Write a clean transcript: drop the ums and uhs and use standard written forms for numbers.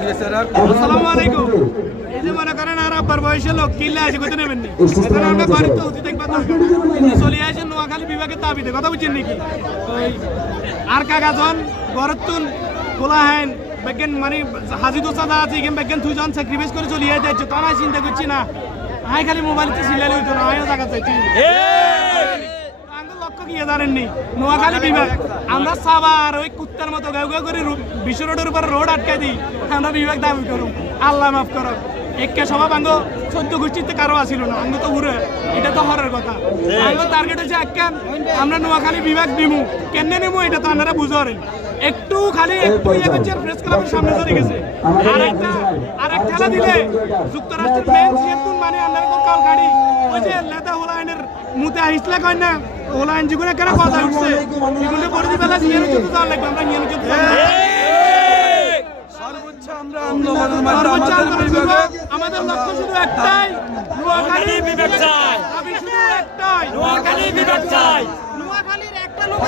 আসসালামু আলাইকুম। এই যে মনে করেন আর আব্বার বয়সে লোক কিল্লা আছে কত নেবেন নি, এখন আমরা বাড়িতে তো অতি দেখবা দরকার চলে আসেন নোয়াখালী বিভাগের দাবিতে কথা বুঝছেন নাকি? ওই আর কাগাজন গরতুন খোলা হেন বেগেন মানে হাজি দোসা দা আছে এখানে বেগেন দুজন স্যাক্রিফাইস করে চলিয়ে যাচ্ছে, তা না চিন্তা করছি না আই খালি মোবাইলতে সিলাইলে হইতো না, আয়ও জায়গা চাইছি লক্ষ্য কি জানেননি নোয়াখালী বিভাগ আমরা সাবার ওই কুত্তার মতো গাউ গাউ করে বিশ্ব রোডের উপর রোড আটকাই দিই, আমরা বিভাগ দাবি করুন আল্লাহ মাফ করো একে সবাই আঙ্গ 14 গোষ্ঠীতে কারো আসিল না, আঙ্গ তো উড়ে এটা তো হরের কথা। আঙ্গ টার্গেট হচ্ছে একখান আমরা নোয়াখালী বিভাগ দিমু কেন নিমু এটা তো আপনারা বুঝারেন একটু খালি একটু ইয়ে করছে প্রেস ক্লাবের সামনে চলে গেছে আর এক ঠেলা দিলে যুক্তরাষ্ট্রের মেন সিএতুন মানে আপনার কাল গাড়ি ওই যে লেদা হোলাইনের মুতে আইসলা কয় না হোলাইন জীবনে কেন কথা উঠছে এগুলো পরে দিবেলা নিয়ে যেতে যাওয়া লাগবে আমরা নিয়ে যেতে সর্বোচ্চ আমরা আন্দোলনের মাধ্যমে আমাদের লক্ষ্য শুধু একটাই নোয়াখালী বিভাগ চাই, আমি শুধু একটাই নোয়াখালী বিভাগ চাই, নোয়াখালীর একটা লোক